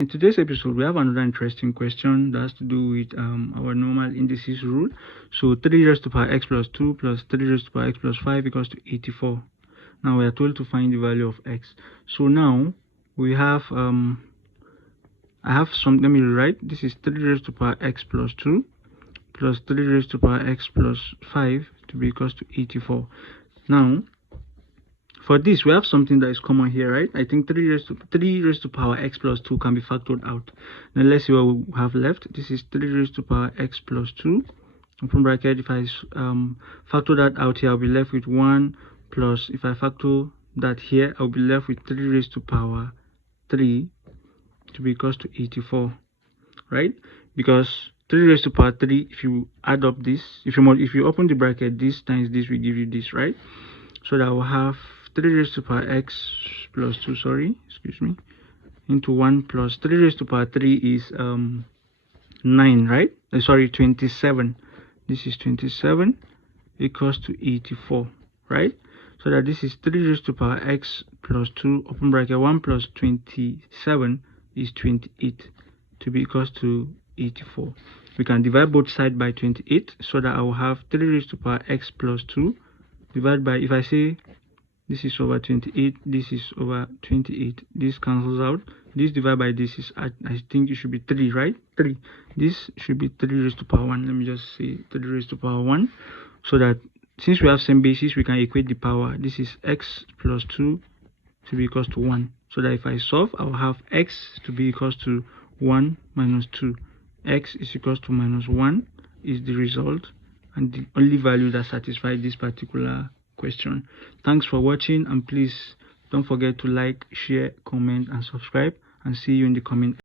In today's episode, we have another interesting question that has to do with our normal indices rule. So 3 raised to the power x plus 2 plus 3 raised to the power x plus 5 equals to 84. Now we are told to find the value of x. So now we have I have some, let me rewrite. This is 3 raised to the power x plus 2 plus 3 raised to the power x plus 5 to be equals to 84. Now for this, we have something that is common here, right? I think 3 raised to the power x plus 2 can be factored out. Now let's see what we have left. This is 3 raised to the power x plus 2. Open bracket. If I factor that out here, I'll be left with 1 plus, if I factor that here, I'll be left with 3 raised to the power 3 to be equals to 84, right? Because 3 raised to the power 3, if you add up this, if you open the bracket, this times this will give you this, right? So that will have 3 raised to the power x plus 2, into 1 plus 3 raised to the power 3 is 9, right? 27. This is 27 equals to 84, right? So that this is 3 raised to the power x plus 2, open bracket, 1 plus 27 is 28 to be equals to 84. We can divide both sides by 28, so that I will have 3 raised to the power x plus 2 divided by, if I say this is over 28, this is over 28, this cancels out, this divided by this is, I think it should be 3, right? 3. This should be 3 raised to the power 1. Let me just say 3 raised to the power 1, so that since we have same basis, we can equate the power. This is x plus 2 to be equals to 1, so that if I solve, I will have x to be equals to 1 minus 2. X is equals to minus 1 is the result, and the only value that satisfies this particular question. Thanks for watching, and please don't forget to like, share, comment and subscribe, and see you in the comment